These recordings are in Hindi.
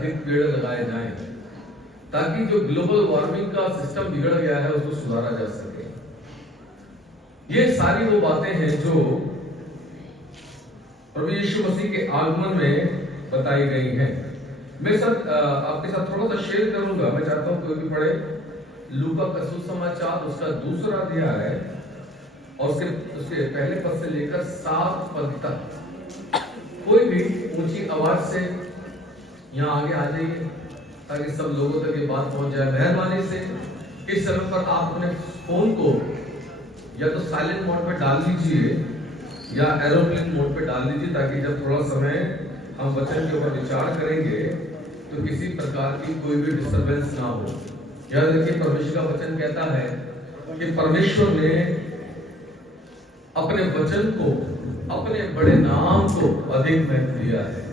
अधिक पेड़ लगाए जाएं ताकि जो ग्लोबल वार्मिंग का सिस्टम बिगड़ गया है उसको सुधारा जा सके। ये सारी वो बातें हैं जो प्रभु यीशु मसीह के आगमन में बताई गई हैं। मैं आपके साथ थोड़ा सा शेयर करूंगा। मैं चाहता हूं कोई भी पढ़े लूका का सुसमाचार उसका 2 अध्याय है और उसके पहले पद से लेकर 7 पद तक। कोई भी ऊंची आवाज से यहाँ आगे आ जाइए ताकि सब लोगों तक ये बात पहुंच जाए। मेहरबानी से इस समय पर आप अपने फोन को या तो साइलेंट मोड पे डाल लीजिए या एरोप्लेन मोड पे डाल लीजिए ताकि जब थोड़ा समय हम वचन के ऊपर विचार करेंगे तो किसी प्रकार की कोई भी डिस्टरबेंस ना हो। याद रखिए परमेश्वर का वचन कहता है कि परमेश्वर ने अपने वचन को, अपने बड़े नाम को अधिक महत्व दिया है।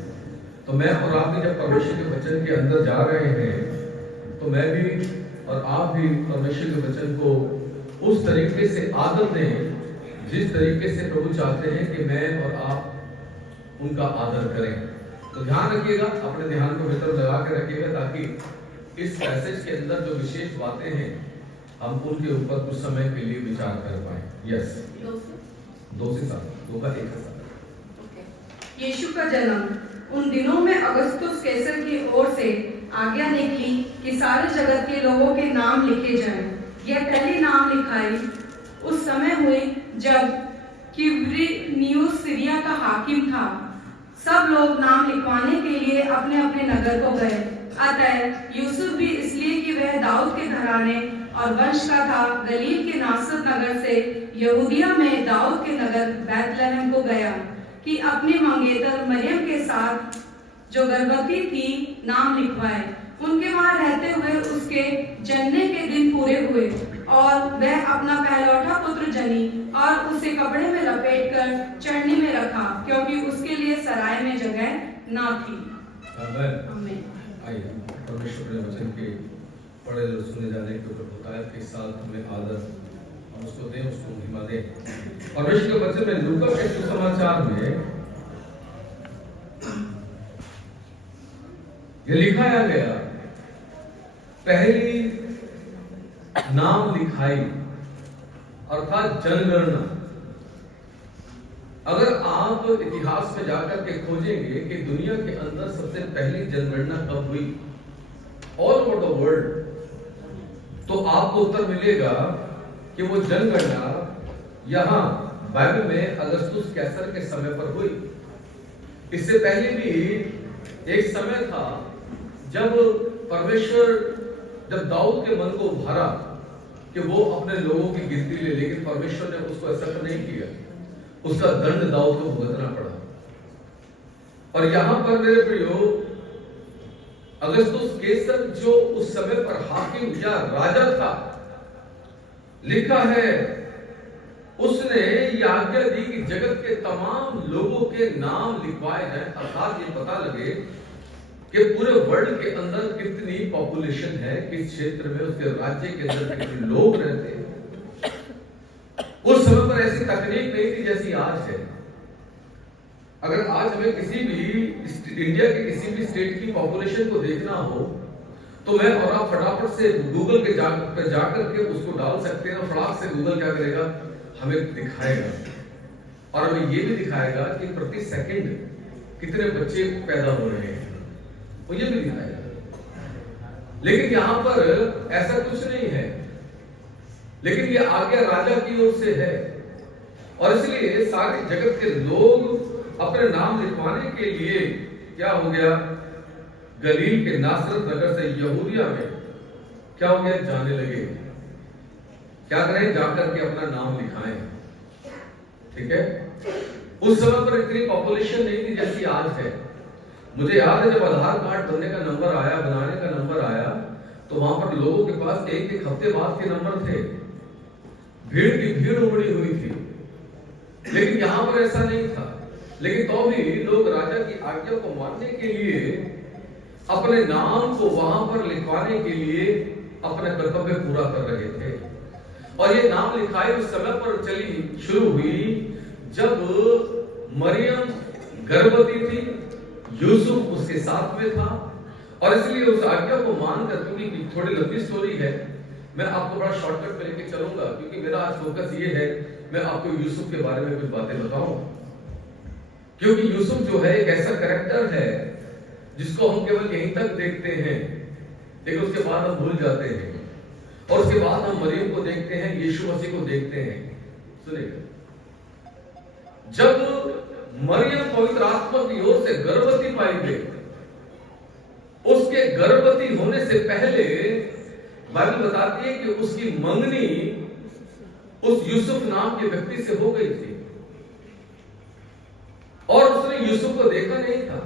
तो मैं और आप भी जब परमेश्वर के वचन के अंदर जा रहे हैं तो मैं भी और आप भी परमेश्वर के वचन को उस तरीके से आदर दें जिस तरीके से प्रभु चाहते हैं कि मैं और आप उनका आदर करें। तो ध्यान रखिएगा, अपने ध्यान को भीतर लगा के रखिएगा ताकि इस पैसेज के अंदर जो विशेष बातें हैं हम उनके ऊपर कुछ समय के लिए विचार कर पाए। यस, 2 से 7, 2 का 1 से 7। यीशु का जन्म। उन दिनों में अगस्तुस कैसर की ओर से आज्ञा निकली कि सारे जगत के लोगों के नाम लिखे जाएं। यह पहली नाम लिखाई उस समय हुई जब क्विरिनियुस सीरिया का हाकिम था। सब लोग नाम लिखवाने के लिए अपने अपने नगर को गए। अतः यूसुफ भी इसलिए कि वह दाऊद के घराने और वंश का था, गलील के नासरत नगर से यहूदिया में दाऊद के नगर बैतलहम को गया कि अपनी मंगेतर मरियम के साथ जो गर्भवती थी नाम लिखवाए। उनके वहां रहते हुए उसके जन्ने के दिन पूरे हुए और वह अपना पहलौठा पुत्र जनी और उसे कपड़े में लपेटकर चढ़नी में रखा क्योंकि उसके लिए सराय में जगह ना थी। आमीन। आइए परमेश्वर के वचन के पढ़े और सुने जाने के ऊपर के साथ हमें आदर हम उसको दें, उसको महिमा दें। परमेश्वर के वचन में लूका के सुसमाचार में ये लिखाया गया, पहली नाम लिखाई अर्थात जनगणना। अगर आप इतिहास में जाकर के खोजेंगे कि दुनिया के अंदर सबसे पहली जनगणना कब हुई ऑल ओवर द वर्ल्ड, तो आपको उत्तर मिलेगा कि वो जनगणना यहां बाइबल में अगस्तुस कैसर के समय पर हुई। इससे पहले भी एक समय था जब परमेश्वर जब दाऊद के मन को भरा कि वो अपने लोगों की गिनती ले, लेकिन परमेश्वर ने उसको ऐसा नहीं किया। उसका दंड दाऊद को भुगतना पड़ा। और यहां पर मेरे प्रियो अगस्तुस कैसर जो उस समय पर हाकिम या राजा था, लिखा है उसने ये आज्ञा दी कि जगत के तमाम लोगों के नाम लिखवाए जाएं, अर्थात ये पता लगे कि पूरे वर्ल्ड के अंदर कितनी पॉपुलेशन है, किस क्षेत्र में उसके राज्य के अंदर कितने लोग रहते हैं। उस समय पर ऐसी तकनीक नहीं थी जैसी आज है। अगर आज हमें किसी भी इंडिया के किसी भी स्टेट की पॉपुलेशन को देखना हो तो मैं और आप फटाफट से गूगल पे जाकर के उसको डाल सकते हैं और फटाक से गूगल क्या करेगा, हमें दिखाएगा और हमें ये भी दिखाएगा कि प्रति सेकंड कितने बच्चे पैदा हो रहे हैं, वो ये भी दिखाएगा। लेकिन यहां पर ऐसा कुछ नहीं है, लेकिन ये आज्ञा राजा की ओर से है और इसलिए सारे जगत के लोग अपने नाम लिखवाने के लिए क्या हो गया, गलील के नासरत नगर से यहूदिया में क्या हो गया, जाने लगे। क्या करें, जाकर के अपना नाम लिखाएं। ठीक है, उस समय पर इतनी पॉपुलेशन नहीं थी जैसी आज है। मुझे याद है जब आधार कार्ड बनने का नंबर आया, बनाने का नंबर आया, तो वहां पर लोगों के पास एक एक हफ्ते बाद के नंबर थे, भीड़ की भीड़ उमड़ी हुई थी। लेकिन यहां पर ऐसा नहीं था। लेकिन तो भी लोग राजा की आज्ञा को मानने के लिए अपने नाम को वहां पर लिखवाने के लिए अपना कर्तव्य पूरा कर रहे थे। और ये नाम लिखाई उस समय पर चली शुरू हुई जब मरियम गर्भवती थी, यूसुफ उसके साथ में था और इसलिए उस आज्ञा को मानकर, क्योंकि थोड़ी लंबी स्टोरी है, मैं आपको बड़ा शॉर्टकट में लेके चलूंगा, क्योंकि मेरा आज फोकस ये है मैं आपको यूसुफ के बारे में कुछ बातें बताऊं। क्योंकि यूसुफ जो है एक ऐसा कैरेक्टर है जिसको हम केवल यहीं तक देखते हैं, लेकिन उसके बाद हम भूल जाते हैं, और उसके बाद हम मरियम को देखते हैं, यीशु मसीह को देखते हैं। सुनिएगा, जब मरियम पवित्र आत्मा की ओर से गर्भवती पाई गई, उसके गर्भवती होने से पहले बाइबल बताती है कि उसकी मंगनी उस यूसुफ नाम के व्यक्ति से हो गई थी, और उसने यूसुफ को देखा नहीं था,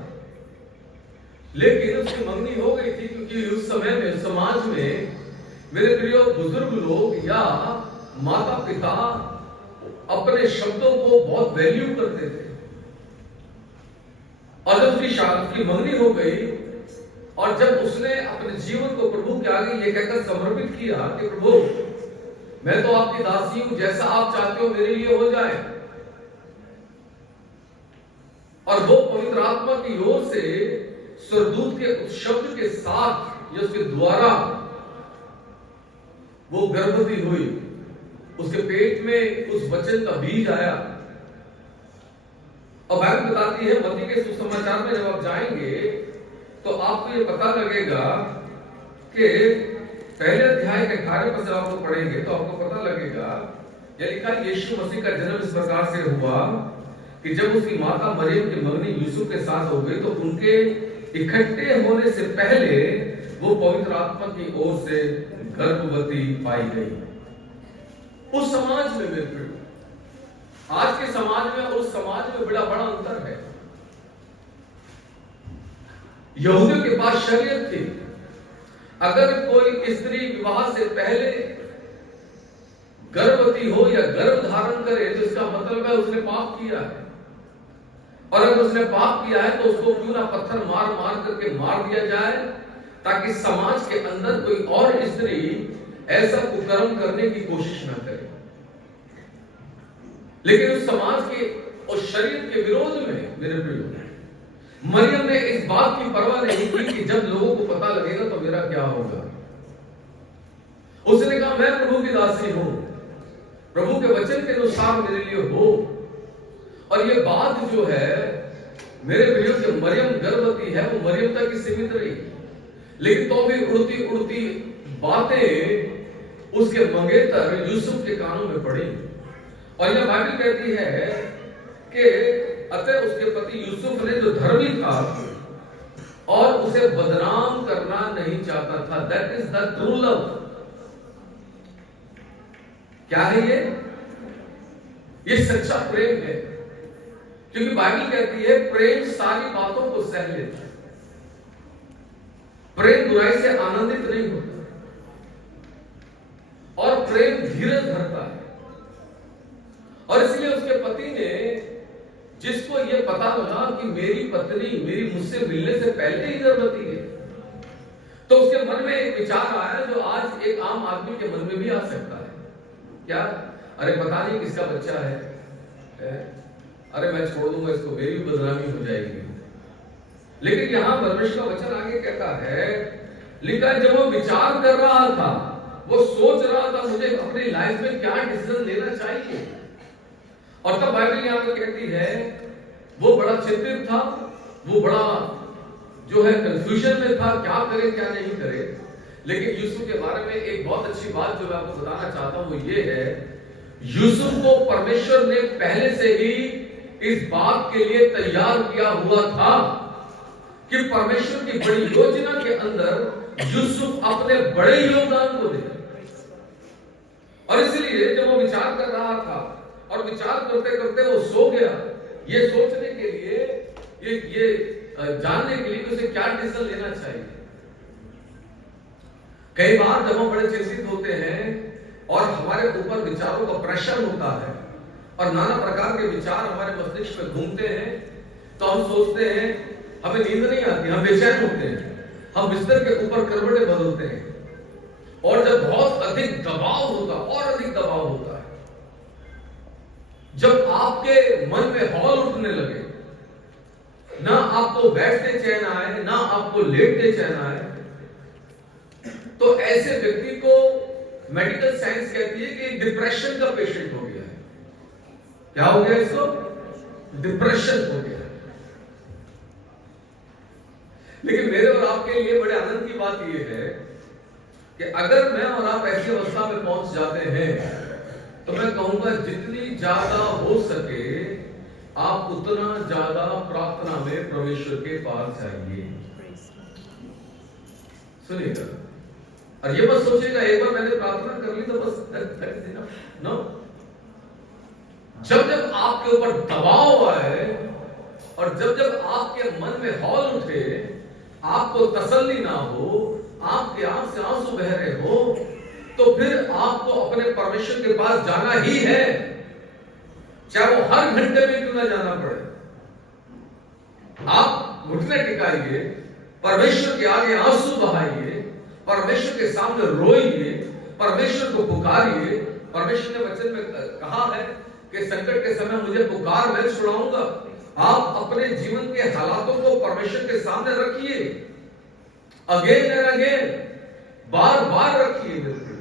लेकिन उसकी मंगनी हो गई थी। क्योंकि उस समय में समाज में मेरे प्रिय बुजुर्ग लोग या माता पिता अपने शब्दों को बहुत वैल्यू करते थे, और जब उसकी मंगनी हो गई और जब उसने अपने जीवन को प्रभु के आगे ये कहकर समर्पित किया कि प्रभु मैं तो आपकी दासी हूं, जैसा आप चाहते हो मेरे लिए हो जाए, और वो पवित्र आत्मा की ओर से स्वर्गदूत के उस शब्द के साथ या उसके द्वारा वो गर्भवती हुई, उसके पेट में उस वचन का बीज आया। और बाइबल बताती है मत्ती के सुसमाचार में जब आप जाएंगे तो आपको ये पता लगेगा कि पहले अध्याय के 18 पद आप लोग पढ़ेंगे तो आपको पता लगेगा, यह लिखा यीशु मसीह का जन्म इस प्रकार से हुआ कि जब उसकी माता मरियम की मंगनी यूसुफ के साथ हो गई तो उनके इकट्ठे होने से पहले वो पवित्र आत्मा की ओर से गर्भवती पाई गई। उस समाज में मेरे प्रिय, आज के समाज में और उस समाज में बड़ा अंतर है। यहूदियों के पास शरीयत थी, अगर कोई स्त्री विवाह से पहले गर्भवती हो या गर्भ धारण करे तो इसका मतलब है उसने पाप किया है, और अगर उसने पाप किया है तो उसको क्यों ना पत्थर मार मार करके मार दिया जाए, ताकि समाज के अंदर कोई और स्त्री ऐसा कुकर्म करने की कोशिश न करे। लेकिन उस समाज के और शरीर के विरोध में मेरे प्रिय, मरियम ने इस बात की परवाह नहीं की कि जब लोगों को पता लगेगा तो मेरा क्या होगा। उसने कहा मैं प्रभु की दासी हूं, प्रभु के वचन के अनुसार मेरे लिए हो। और ये बात जो है मेरे प्रियो कि मरियम गर्भवती है, वो मरियम तक ही सीमित रही, लेकिन तो भी उड़ती उड़ती बातें उसके मंगेतर यूसुफ के कानों में पड़ी। और यह बाइबल कहती है कि अतः उसके पति यूसुफ ने जो धर्मी था और उसे बदनाम करना नहीं चाहता था, that is the true love. क्या है ये सच्चा प्रेम है, क्योंकि बाइबल कहती है प्रेम सारी बातों को सह लेता है, प्रेम बुराई से आनंदित नहीं होता, और प्रेम धीरज धरता है। और इसलिए उसके पति ने, जिसको यह पता लगा कि मेरी पत्नी मेरी मुझसे मिलने से पहले ही गर्भवती है, तो उसके मन में एक विचार आया जो आज एक आम आदमी के मन में भी आ सकता है। क्या? अरे पता नहीं किसका बच्चा है, अरे मैं छोड़ दूंगा इसको, मेरी भी बदनामी हो जाएगी। लेकिन यहां परमेश्वर का वचन आगे कहता है, लिखा जब वो विचार कर रहा था, वो सोच रहा था मुझे अपनी लाइफ में क्या डिसीजन लेना चाहिए, और तब बाइबल यहां पर कहती है वो बड़ा चिंतित था, वो बड़ा जो है कंफ्यूजन में था, क्या करे क्या नहीं करे। लेकिन यूसुफ के बारे में एक बहुत अच्छी बात जो मैं आपको बताना चाहता हूं वो ये है, यूसुफ को परमेश्वर ने पहले से ही इस बात के लिए तैयार किया हुआ था कि परमेश्वर की बड़ी योजना के अंदर यूसुफ अपने बड़े योगदान को दे। और इसलिए जब वो विचार कर रहा था और विचार करते करते वो सो गया, ये सोचने के लिए, ये जानने के लिए कि उसे क्या डिसीजन लेना चाहिए। कई बार जब हम बड़े चिंतित होते हैं और हमारे ऊपर विचारों का प्रेशर होता है और नाना प्रकार के विचार हमारे मस्तिष्क में घूमते हैं, तो हम सोचते हैं, हमें नींद नहीं आती, हम बेचैन होते हैं, हम बिस्तर के ऊपर करवटें बदलते हैं, और जब बहुत अधिक दबाव होता और अधिक दबाव होता है, जब आपके मन में हौल उठने लगे, ना आपको बैठते चैन आए, ना आपको लेटते चैन आए, तो ऐसे व्यक्ति को मेडिकल साइंस कहती है कि डिप्रेशन का पेशेंट हो गया है। क्या हो गया इसको? डिप्रेशन हो गया। लेकिन मेरे और आपके लिए बड़े आनंद की बात यह है कि अगर मैं और आप ऐसी अवस्था में पहुंच जाते हैं तो मैं कहूंगा जितनी ज्यादा हो सके आप उतना ज्यादा प्रार्थना में परमेश्वर के पास जाइए। सुनिएगा, और ये मत सोचिएगा एक बार मैंने प्रार्थना कर ली तो बस नो। जब जब आपके ऊपर दबाव आए और जब जब आपके मन में हौल उठे, आपको तसल्ली ना हो, आपके आंख से आंसू बह रहे हो, तो फिर आपको अपने परमेश्वर के पास जाना ही है, चाहे वो हर घंटे में क्यों ना जाना पड़े। आप घुटने टिकाइए, परमेश्वर के आगे आंसू बहाइए, परमेश्वर के सामने रोइए, परमेश्वर को पुकारिए। परमेश्वर ने वचन में कहा है कि संकट के समय मुझे पुकार, मैं छुड़ाऊंगा। आप अपने जीवन के हालातों को परमेश्वर के सामने रखिए, अगेन एंड अगेन, बार बार रखिए। बिल्कुल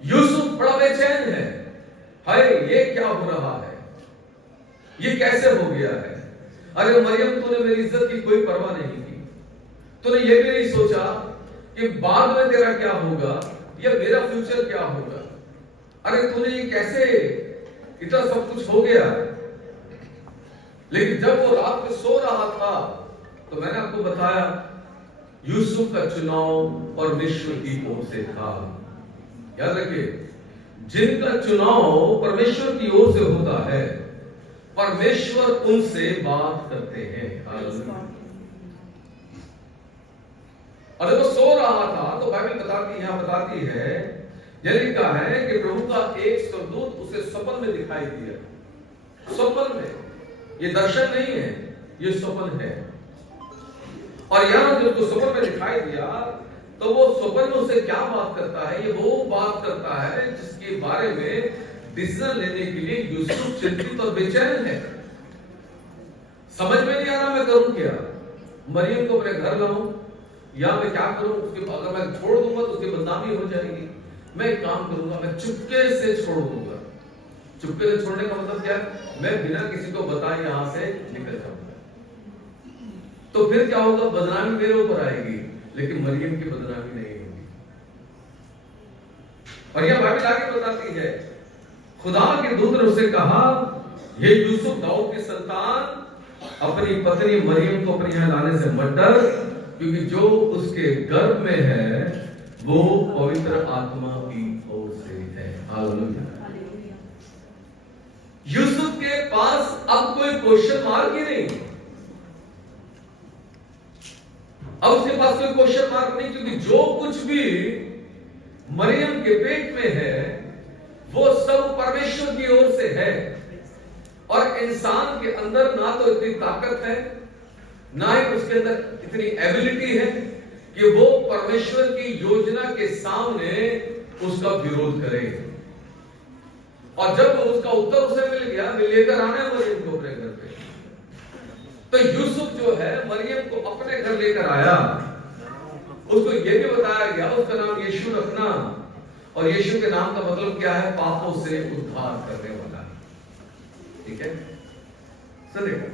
यूसुफ बड़ा बेचैन है, हाय ये क्या हो रहा है, ये कैसे हो गया है। अरे मरियम, तूने मेरी इज्जत की कोई परवाह नहीं की, तूने ये भी नहीं सोचा कि बाद में तेरा क्या होगा या मेरा फ्यूचर क्या होगा। अरे तूने ये कैसे, इतना सब कुछ हो गया। लेकिन जब वो रात में सो रहा था तो मैंने आपको बताया यूसुफ का चुनाव परमेश्वर की ओर से था। याद रखिए, जिनका चुनाव परमेश्वर की ओर से होता है, परमेश्वर उनसे बात करते हैं। और वो सो रहा था तो बाइबल बताती, यहां बताती है, यह लिखा है कि प्रभु का एक स्वर्गदूत उसे स्वप्न में दिखाई दिया। स्वप्न में, ये दर्शन नहीं है, ये स्वप्न है। और यहां जब उसको स्वप्न में दिखाई दिया तो वो स्वप्न में उससे क्या बात करता है? ये वो बात करता है जिसके बारे में डिसीजन लेने के लिए यूसुफ चिंतित और बेचैन है। समझ में नहीं आ रहा मैं करूं क्या, मरियम को अपने घर लाऊं या मैं क्या करूं। उसके अगर मैं छोड़ दूंगा तो उसकी बदनामी हो जाएगी। मैं एक काम करूंगा, मैं चुपके से छोड़ दूंगा। चुपके से छोड़ने का मतलब क्या है? मैं बिना किसी को बताए यहां से निकल जाऊंगा। तो फिर क्या होगा? बदनामी मेरे ऊपर आएगी, लेकिन मरियम की बदनामी नहीं होगी। और यह बाइबल आगे बताती है, खुदा के दूत ने उसे कहा, ये यूसुफ दाऊद की संतान, अपनी पत्नी मरियम को अपने यहां लाने से मत डर, क्योंकि जो उसके गर्भ में है वो पवित्र आत्मा की ओर से है। हालेलुया। यूसुफ के पास अब कोई क्वेश्चन मार्क ही नहीं, अब उसके पास कोई क्वेश्चन मार्क नहीं, क्योंकि जो कुछ भी मरियम के पेट में है वो सब परमेश्वर की ओर से है। और इंसान के अंदर ना तो इतनी ताकत है, ना ही उसके अंदर इतनी एबिलिटी है कि वो परमेश्वर की योजना के सामने उसका विरोध करे। और जब उसका उत्तर उसे मिल गया, लेकर आना है मरियम को अपने घर पे, तो यूसुफ जो है मरियम को अपने घर लेकर आया। उसको यह भी बताया गया उसका नाम यीशु रखना, और यीशु के नाम का मतलब क्या है? पापों से उद्धार करने वाला। ठीक है, सुनिएगा,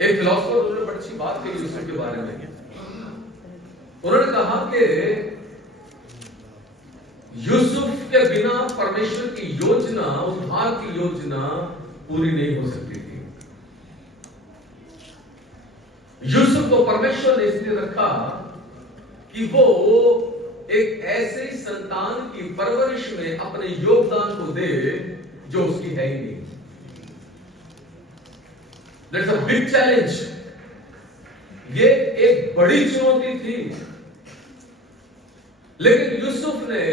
एक फिलोसोफर उन्होंने बड़ी अच्छी बात कही यूसुफ के बारे में। उन्होंने कहा कि यूसुफ के बिना परमेश्वर की योजना, उद्धार की योजना पूरी नहीं हो सकती थी। यूसुफ को परमेश्वर ने इसलिए रखा कि वो एक ऐसे संतान की परवरिश में अपने योगदान को दे जो उसकी है ही नहीं। That's a big challenge. ये एक बड़ी चुनौती थी। लेकिन यूसुफ ने,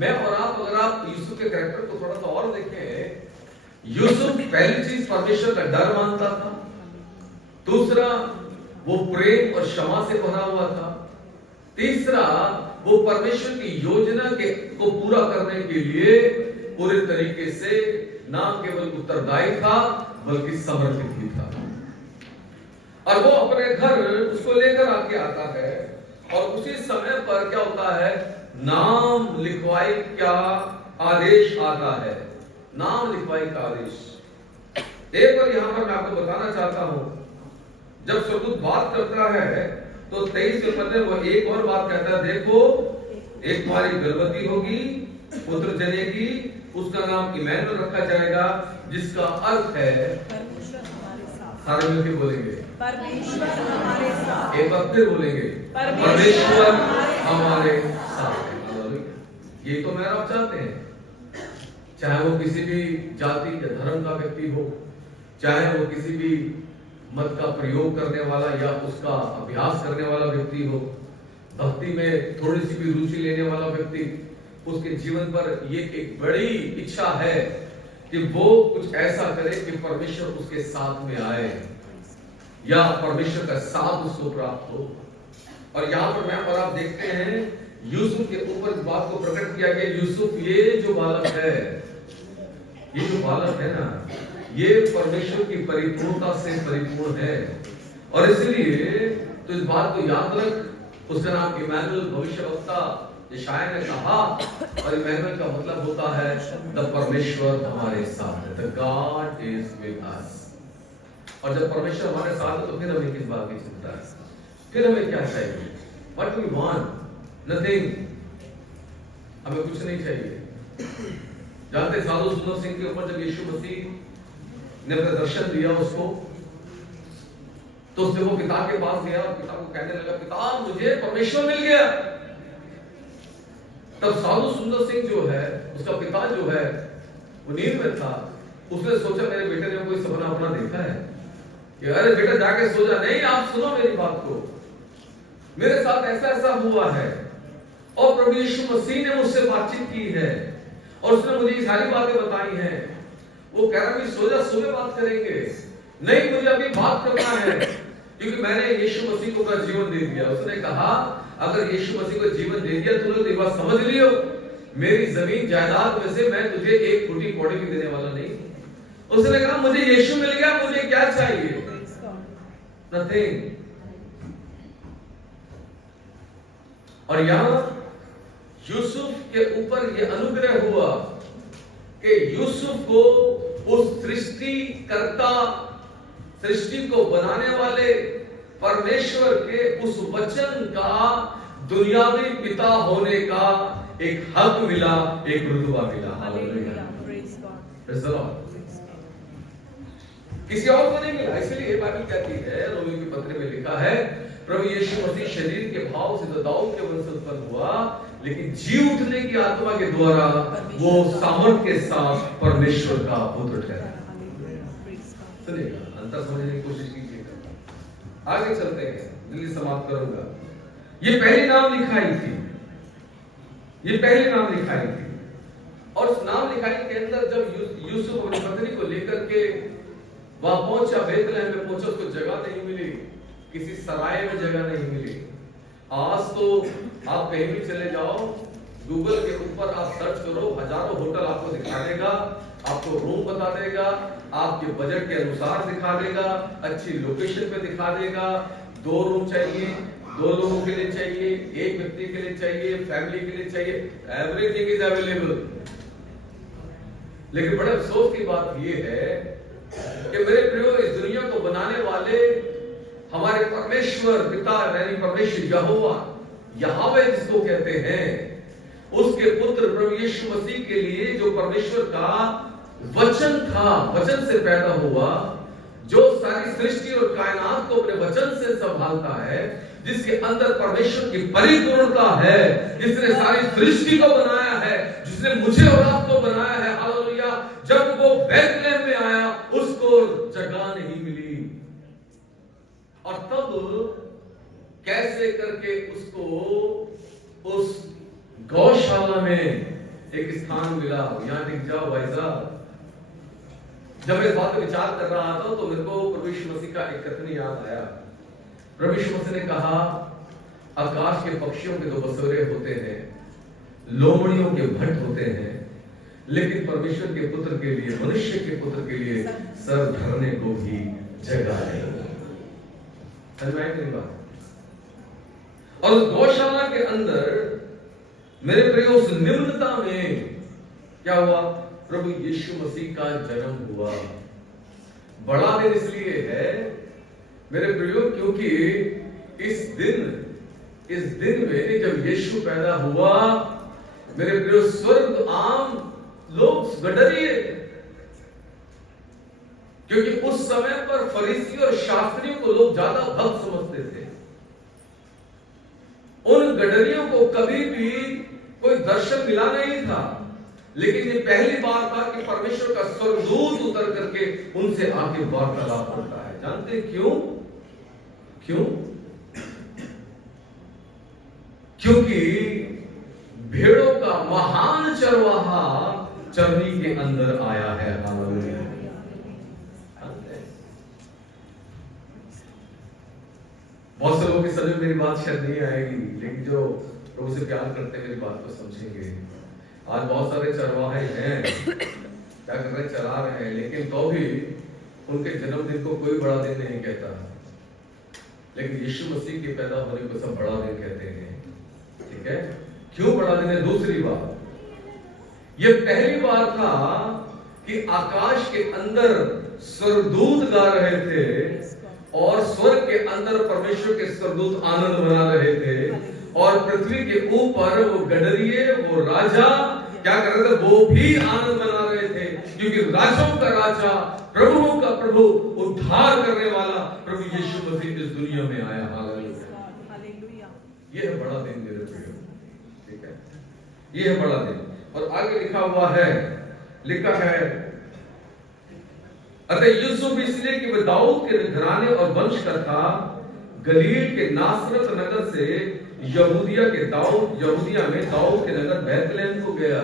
मैं और आप, अगर आप यूसुफ के कैरेक्टर को थोड़ा सा और देखें, यूसुफ पहली चीज परमेश्वर का डर मानता था, दूसरा वो प्रेम और क्षमा से भरा हुआ था, तीसरा वो परमेश्वर की योजना को पूरा करने के लिए पूरे तरीके से ना केवल उत्तरदायी था बल्कि समर्पित भी था। और वो अपने घर उसको लेकर आके आता है और उसी समय पर क्या होता है, नाम लिखवाई का आदेश आता है। नाम लिखवाई का आदेश एक बार यहां पर मैं आपको बताना चाहता हूं, जब स्वर्गदूत बात करता है तो 23 पद में वो एक और बात कहता है, देखो एक तुम्हारी गर्भवती होगी, पुत्र जनेगी, उसका नाम इमैनुअल रखा जाएगा, जिसका अर्थ है सारे मिलकर बोलेंगे परमेश्वर हमारे साथ। एक बार फिर बोलेंगे परमेश्वर हमारे साथ। ये तो मेरा आप चाहते हैं, चाहे वो किसी भी जाति या धर्म का व्यक्ति हो, चाहे वो किसी भी मत का प्रयोग करने वाला या उसका अभ्यास करने वाला व्यक्ति हो, भक्ति में थोड़ी सी भी रुचि लेने वाला व्यक्ति, उसके जीवन पर ये एक बड़ी इच्छा है कि वो कुछ ऐसा करे कि परमेश्वर उसके साथ में आए या परमेश्वर का साथ उसको प्राप्त हो। और यहाँ पर मैं और आप देखते हैं यूसुफ के ऊपर इस बात को प्रकट किया गया। यूसुफ ये जो बालक है, ये जो बालक है ना, ये परमेश्वर की परिपूर्णता से परिपूर्ण है। और इसलिए तो इस बात को याद रख, उसका नाम इमैनुअल भविष्यवक्ता यशायाह ने कहा, और इमैनुअल का मतलब होता है द परमेश्वर हमारे साथ है, the God is with us. और जब परमेश्वर हमारे साथ है तो फिर हमें किस बात की चिंता है, फिर हमें क्या चाहिए? What we want? नथिंग। हमें कुछ नहीं चाहिए। जानते साधु सुंदर सिंह के ऊपर जब यीशु मसीह ने अपना दर्शन दिया उसको, तो उसने वो पिता के पास गया, पिता को कहने लगा, पिता मुझे परमेश्वर मिल गया। तब साधु सुंदर सिंह जो है, उसका पिता जो है, वो नींद में था। उसने सोचा मेरे बेटे ने कोई सपना अपना देखा है कि अरे बेटा जाके सो जा। नहीं, आप सुनो मेरी बात को, मेरे साथ ऐसा ऐसा हुआ है और प्रभु यीशु मसीह ने मुझसे बातचीत की है और उसने मुझे ये सारी बातें बताई हैं। वो कह रहा है सो जा, सुबह बात करेंगे। नहीं, मुझे अभी बात करना है क्योंकि मैंने यीशु मसीह को अपना जीवन दे दिया। उसने कहा अगर यीशु मसीह को जीवन दे दिया तूने तो ये बात समझ लियो, मेरी जमीन जायदाद में से मैं तुझे एक फुटी कौड़ी भी देने वाला नहीं। उसने कहा मुझे यीशु मिल गया, मुझे क्या चाहिए? नथिंग। और यहां यूसुफ के ऊपर यह अनुग्रह हुआ कि यूसुफ को उस सृष्टिकर्ता, सृष्टि को बनाने वाले परमेश्वर के उस वचन का दुनियावी पिता होने का एक हक मिला, एक रुतबा मिला। किसी और को नहीं मिला। इसलिए बाइबल कहती है, रोमियो की पत्र में लिखा है, प्रभु यीशु मसीह शरीर के भाव से तो दाऊद के वंश उत्पन्न हुआ, लेकिन जी उठने की आत्मा के द्वारा वो सामर्थ के साथ परमेश्वर का पुत्र ठहरा। सुनिएगा, अंतर समझने की कोशिश कीजिएगा। आगे चलते हैं, जल्दी समाप्त करूंगा। ये पहली नाम लिखाई थी, ये पहली नाम लिखाई थी। और उस नाम लिखाई के अंदर जब यूसुफ अपनी पत्नी को लेकर के वहां पहुंचा, बेथलेहम में पहुंचा, उसको जगह नहीं मिली, किसी सराय में जगह नहीं मिली। आज तो आप कहीं भी चले जाओ, गूगल के ऊपर आप सर्च करो, हजारों होटल आपको दिखा देगा, आपको रूम बता देगा, आपके बजट के अनुसार दिखा देगा, अच्छी लोकेशन पे दिखा देगा। 2 रूम चाहिए, 2 लोगों के लिए चाहिए, 1 व्यक्ति के लिए चाहिए, फैमिली के लिए चाहिए, एवरीथिंग इज अवेलेबल। लेकिन बड़े अफसोस की बात यह है कि मेरे प्रियो, इस दुनिया को बनाने वाले हमारे परमेश्वर पिता, यानी परमेश्वर यहोवा, यहोवा जिसको कहते हैं, उसके पुत्र प्रभु यीशु मसीह के लिए जो परमेश्वर का वचन था, वचन से पैदा हुआ, जो सारी सृष्टि और कायनात को अपने वचन से संभालता है, जिसके अंदर परमेश्वर की परिपूर्णता है, जिसने सारी सृष्टि को बनाया है, जिसने मुझे और आपको बनाया है। हालेलुया। जब वो बेथलेहम में आया, उसको जगह नहीं मिली, और तब कैसे करके उसको उस गौशाला में एक स्थान मिला। यहां टिक जाओ भाई साहब। जब मैं इस बात पर विचार कर रहा था तो मेरे को प्रभु यीशु मसीह का एक कथन याद आया। प्रभु यीशु मसीह ने कहा, आकाश के पक्षियों के 2 बसेरे होते हैं, लोमड़ियों के भट्ट होते हैं, लेकिन परमेश्वर के पुत्र के लिए, मनुष्य के पुत्र के लिए सर धरने को भी जगह नहीं। समझ में आई मेरी बात? और उस गौशाला के अंदर मेरे प्रिय उस निम्नता में क्या हुआ? प्रभु यीशु मसीह का जन्म हुआ। बड़ा दिन इसलिए है मेरे प्रियो, क्योंकि इस दिन में जब यीशु पैदा हुआ मेरे प्रियो, स्वर्ग आम लोग गडरिए, क्योंकि उस समय पर फरीसी और शास्त्रियों को लोग ज्यादा भक्त समझते थे। उन गडरियों को कभी भी कोई दर्शन मिला नहीं था, लेकिन ये पहली बार था कि परमेश्वर का स्वर्गदूत उतर करके उनसे आके वार्तालाप करता है। जानते क्यों? क्योंकि भेड़ों का महान चरवाहा चरनी के अंदर आया है। हालेलुया। बहुत से लोगों की समझ में मेरी बात शायद नहीं आएगी, लेकिन जो प्रभु से प्यार करते हैं मेरी बात को समझेंगे। आज बहुत सारे चरवाहे हैं, क्या कर रहे हैं? चरा रहे हैं, लेकिन तो भी उनके जन्मदिन को कोई बड़ा दिन नहीं कहता, लेकिन यीशु मसीह के पैदा होने को सब बड़ा दिन कहते हैं। ठीक है? क्यों बड़ा दिन है? दूसरी बात, यह पहली बार था कि आकाश के अंदर स्वर्गदूत गा रहे थे और स्वर्ग के अंदर परमेश्वर के स्वर्गदूत आनंद मना रहे थे, और पृथ्वी के ऊपर वो गडरिये, वो राजा क्या कर रहे थे? वो भी आनंद मना रहे थे, क्योंकि राजाओं का राजा, प्रभुओं का प्रभु, उद्धार करने वाला प्रभु यीशु मसीह इस दुनिया में आया। हालेलुया। ये है बड़ा दिन मेरे प्रियो। ठीक है? ये है बड़ा दिन। और आगे लिखा हुआ है, लिखा है, अतः यूसुफ इसलिए कि वह दाऊद के घराने और वंश का था, गलील के नासरत नगर से यहूदिया में दाऊद के नगर बैतलहम को गया।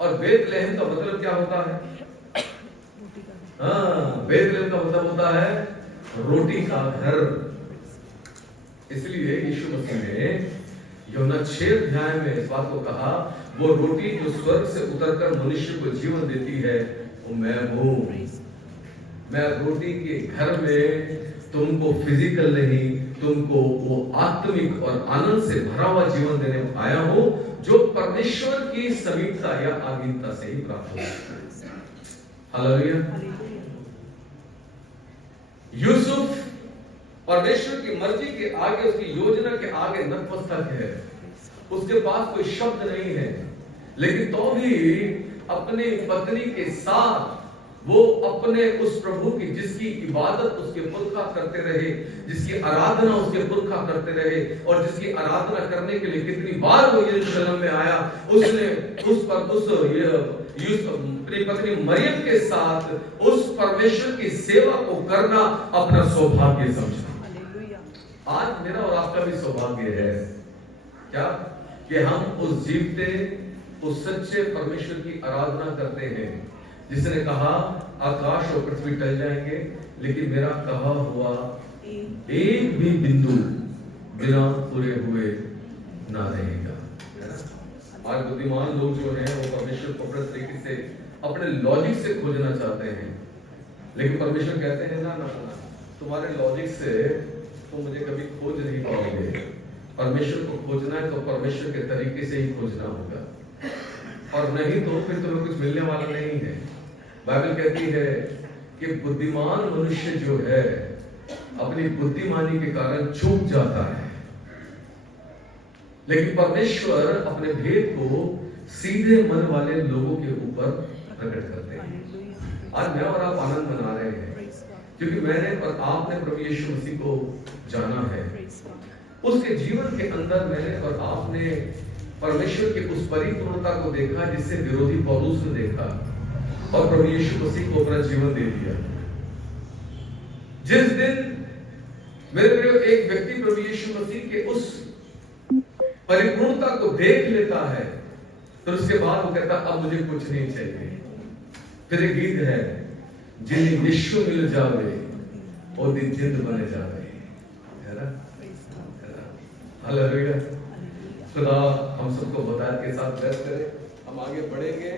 और बैतलहम का मतलब क्या होता है? बैतलहम का मतलब होता है रोटी का घर। इसलिए यीशु मसीह ने यूहन्ना 6 अध्याय में इस बात को कहा, वो रोटी जो स्वर्ग से उतरकर मनुष्य को जीवन देती है वो मैं हूं। मैं रोटी के घर में तुमको फिजिकल नहीं, तुमको वो आत्मिक और आनंद से भरा हुआ जीवन देने आया हूं, जो परमेश्वर की समीपता या आधीनता से ही प्राप्त हो सकता है। हालेलुया। यूसुफ परमेश्वर की मर्जी के आगे, उसकी योजना के आगे नतमस्तक है। उसके पास कोई शब्द नहीं है, लेकिन तो भी अपनी पत्नी के साथ वो अपने उस प्रभु की, जिसकी इबादत उसके पुरखा करते रहे, जिसकी आराधना उसके पुरखा करते रहे, और जिसकी आराधना करने के लिए कितनी बार वो यरूशलेम में आया, उसने अपनी पत्नी मरियम के साथ उस परमेश्वर की सेवा को करना अपना सौभाग्य समझा। आज मेरा और आपका भी सौभाग्य है क्या कि हम उस जीवते, उस सच्चे परमेश्वर की आराधना करते हैं, जिसने कहा आकाश और पृथ्वी टल जाएंगे लेकिन मेरा कहा हुआ एक भी बिंदु बिना पूरे हुए ना रहेगा। आज बुद्धिमान लोग जो हैं वो परमेश्वर को अपने तरीके से, अपने लॉजिक से खोजना चाहते हैं, लेकिन परमेश्वर कहते हैं ना ना ना, तुम्हारे लॉजिक से तुम मुझे कभी खोज नहीं पाओगे। परमेश्वर को खोजना है तो परमेश्वर के तरीके से ही खोजना होगा, और नहीं तो फिर तुम्हें कुछ मिलने वाला नहीं है। बाइबल कहती है कि बुद्धिमान मनुष्य जो है अपनी बुद्धिमानी के कारण चूक जाता है, लेकिन परमेश्वर अपने भेद को सीधे मन वाले लोगों के ऊपर प्रकट करते हैं। आज मैं और आप आनंद मना रहे हैं क्योंकि मैंने और आपने प्रभु यीशु मसीह को जाना है। उसके जीवन के अंदर मैंने और आपने परमेश्वर की उस परिपूर्णता को देखा जिससे विरोधी पौलुस ने देखा, और प्रभु यीशु मसीह को अपना जीवन दे दिया। जिस दिन मेरे प्रिय एक व्यक्ति प्रभु यीशु मसीह के उस परिपूर्णता को देख लेता है, तो उसके बाद वो कहता अब मुझे कुछ नहीं चाहिए। फिर एक गीत है, जिन्हें यीशु मिल जावे वो दिन जिंद बने जावे, है ना? हालेलुया। खुदा हम सबको बता के साथ ब्लेस करे। हम आगे बढ़ेंगे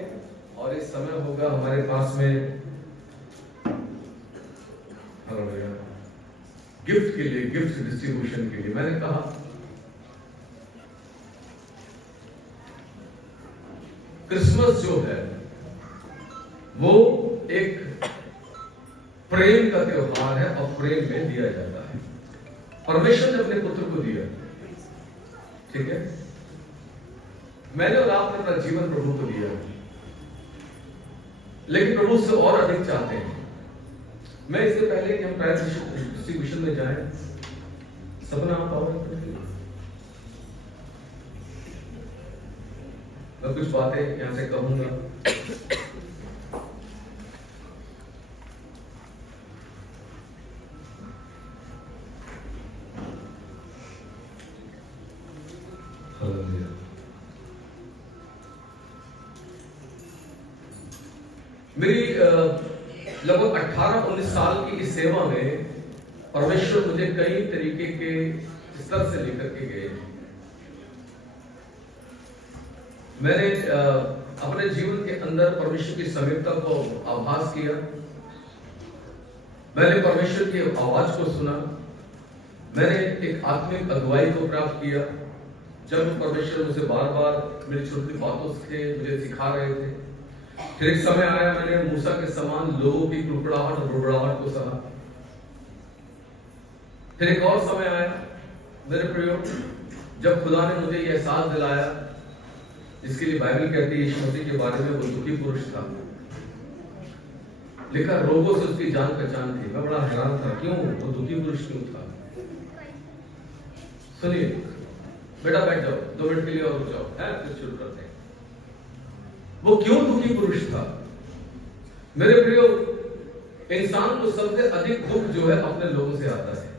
और इस समय होगा हमारे पास में गिफ्ट के लिए, गिफ्ट डिस्ट्रीब्यूशन के लिए। मैंने कहा क्रिसमस जो है वो एक प्रेम का त्योहार है और प्रेम में दिया जाता है। परमेश्वर ने अपने पुत्र को दिया, ठीक है। मैंने और आपने अपना जीवन प्रभु को दिया, लेकिन प्रभु से और अधिक चाहते हैं। मैं इससे पहले कि हम प्राइज डिस्ट्रीब्यूशन में जाएं, सपना आप पावर मैं कुछ बातें यहां से कहूंगा। मेरी लगभग 18-19 साल की इस सेवा में परमेश्वर मुझे कई तरीके के स्तर से लेकर के गए। मैंने अपने जीवन के अंदर परमेश्वर की समीपता को आभास किया। मैंने परमेश्वर की आवाज को सुना। मैंने एक आत्मिक अगुवाई को प्राप्त किया, जब परमेश्वर मुझे बार बार मेरी छोटी बातों से मुझे सिखा रहे थे। फिर एक समय आया, मैंने मूसा के समान लोगों की कुड़कुड़ाहट और बुड़बुड़ाहट को सहा। फिर एक और समय आया मेरे प्रियो, जब खुदा ने मुझे यह एहसास दिलाया, जिसके लिए बाइबल कहती है यीशु मसीह के बारे में वो दुखी पुरुष था, लिखा रोगों से उसकी जान पहचान थी। मैं बड़ा हैरान था, क्यों वो दुखी पुरुष क्यों था। सुनिए बेटा, बैठ जाओ 2 मिनट के लिए और रुक जाओ, फिर शुरू करते हैं। वो क्यों दुखी पुरुष था? मेरे प्रियो, इंसान को सबसे अधिक दुख जो है अपने लोगों से आता है।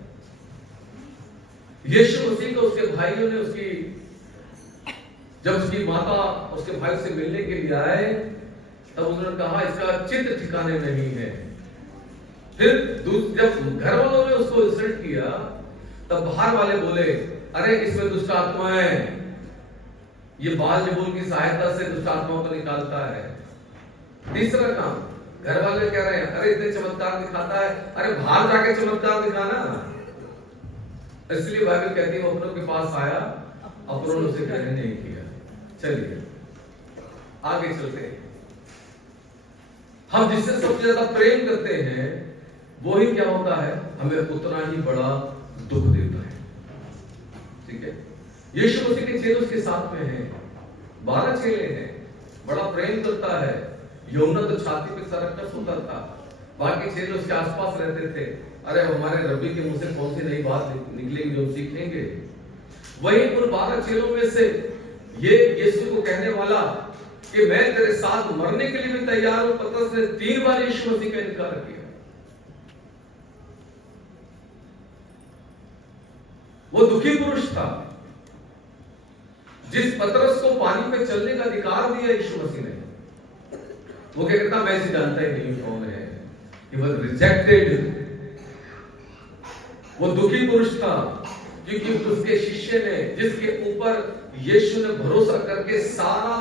यीशु मसीह को उसके भाइयों ने जब उसकी माता उसके भाई से मिलने के लिए आए, तब उन्होंने कहा इसका चित्त ठिकाने नहीं है। फिर जब घर वालों ने उसको इंसल्ट किया, तब बाहर वाले बोले अरे इसमें दुष्ट आत्मा है, ये बाल जबूल की सहायता से दुष्ट आत्माओं को निकालता है। तीसरा काम, घर वाले कह रहे हैं अरे इतने चमत्कार दिखाता है, अरे बाहर जाके चमत्कार दिखाना। इसलिए बाइबल कहती है वो अपनों के पास आया, अपनों ने उसे ग्रहण नहीं किया। चलिए आगे चलते हैं। हम जिससे सबसे ज्यादा प्रेम करते हैं वो ही क्या होता है, हमें उतना ही बड़ा दुख देता है, ठीक है। यीशु मसीह के चेले उसके साथ में हैं, 12 चेले हैं, बड़ा प्रेम करता है। यूहन्ना तो छाती पे सर रखकर सोता था, बाकी चेले उसके आसपास रहते थे। अरे हमारे रब्बी के मुंह से कौन सी नई बात निकलेगी जो सीखेंगे। वही उन 12 चेलों में से ये यीशु को कहने वाला कि मैं तेरे साथ मरने के लिए भी तैयार हूं, पतरस ने 3 बार यीशु मसीह का इनकार किया। वो दुखी पुरुष था जिस पतरस को पानी पे चलने का अधिकार दिया यीशु मसीह ने। वो क्या कहता, मैं इसे जानता ही नहीं कौन है। He was rejected। वो दुखी पुरुष था क्योंकि उसके शिष्य ने, जिसके ऊपर यीशु ने भरोसा करके सारा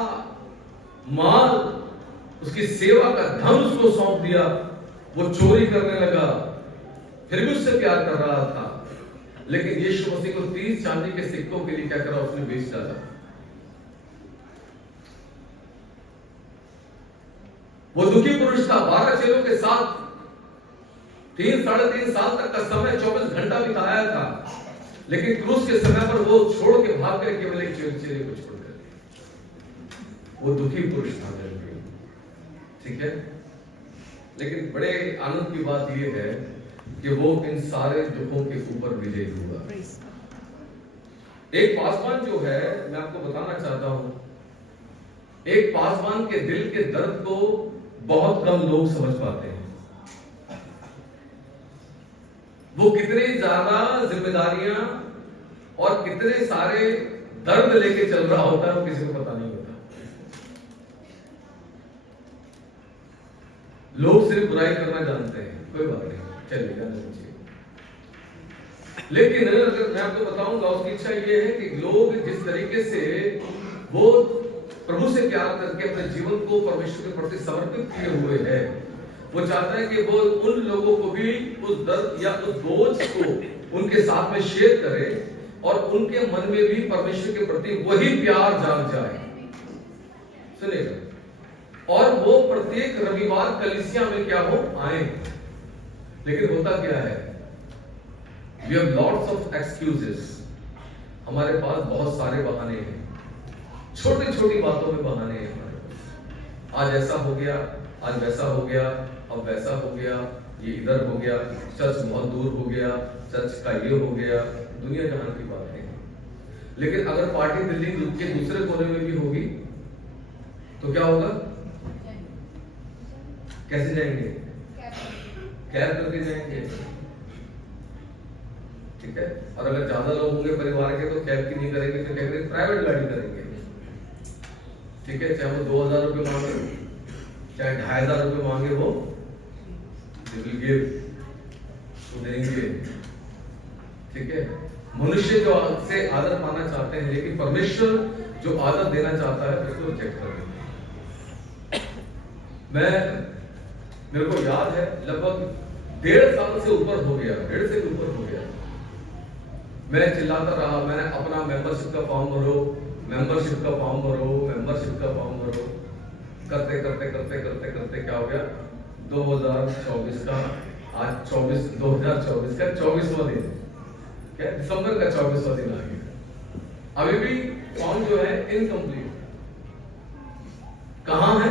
माल, उसकी सेवा का धन उसको सौंप दिया, वो चोरी करने लगा। फिर भी उससे प्यार कर रहा था, लेकिन यीशु मसीह को 30 चांदी के सिक्कों के लिए क्या करा, उसने बेच डाला। वो दुखी पुरुष था, 12 चेलों के साथ 3-3.5 साल तक का समय 24 घंटा बिताया था, लेकिन क्रूस के समय पर वो छोड़ के भाग गए केवल एक चेले को छोड़कर। वो दुखी पुरुष था, ठीक है। लेकिन बड़े आनंद की बात यह है कि वो इन सारे दुखों के ऊपर विजयी हुआ। एक पासवान जो है, मैं आपको बताना चाहता हूं, एक पासवान के दिल के दर्द को बहुत कम लोग समझ पाते हैं। वो कितनी ज्यादा जिम्मेदारियां और कितने सारे दर्द लेके चल रहा होता है, वो किसी को पता नहीं होता। लोग सिर्फ बुराई करना जानते हैं, कोई बात नहीं, चलिएगा नहीं। लेकिन अगर मैं आपको बताऊंगा, उसकी इच्छा ये है कि लोग जिस तरीके से वो प्रभु से प्यार करके अपने जीवन को परमेश्वर के प्रति समर्पित किए हुए है, वो चाहता है कि वो उन लोगों को भी उस दर्द या उस बोझ को उनके साथ में शेयर करे और उनके मन में भी परमेश्वर के प्रति वही प्यार जाग जाए। सुनिएगा, और वो प्रत्येक रविवार कलीसिया में क्या हो आए। लेकिन होता क्या है, we have lots of excuses, हमारे पास बहुत सारे बहाने हैं, छोटी छोटी बातों में बहाने हैं हमारे पास। आज ऐसा हो गया, आज वैसा हो गया, अब वैसा हो गया, ये इधर हो गया, चर्च बहुत दूर हो गया, चर्च का ये हो गया, दुनिया जहां की बात है। लेकिन अगर पार्टी दिल्ली के दूसरे कोने में भी होगी तो क्या होगा? कैसे जाएंगे? कैब करके जाएंगे, ठीक है। और अगर ज्यादा लोग होंगे परिवार के तो कैब की नहीं करेंगे, तो क्या करेंगे? प्राइवेट गाड़ी करेंगे, ठीक है। चाहे वो 2000 रुपये मांगे, चाहे 2500 रुपये मांगे, वो देंगे, ठीक है। मनुष्य जो से आदर पाना चाहते हैं, लेकिन परमेश्वर जो आदर देना चाहता है उसको रिजेक्ट कर देते हैं। मेरे को याद है लगभग 1.5 साल से ऊपर हो गया, 1.5 से ऊपर हो गया, मैं चिल्लाता रहा, मैंने अपना मेंबरशिप का फॉर्म भरो, मेंबरशिप का फॉर्म भरो, मेंबरशिप का फॉर्म भरो, करते करते करते करते करते क्या हो गया, 2024 का आज 2024 का 24वां दिन, क्या दिसंबर का 24वां दिन आ गया। अभी भी फॉर्म जो है इनकम्प्लीट। कहां है?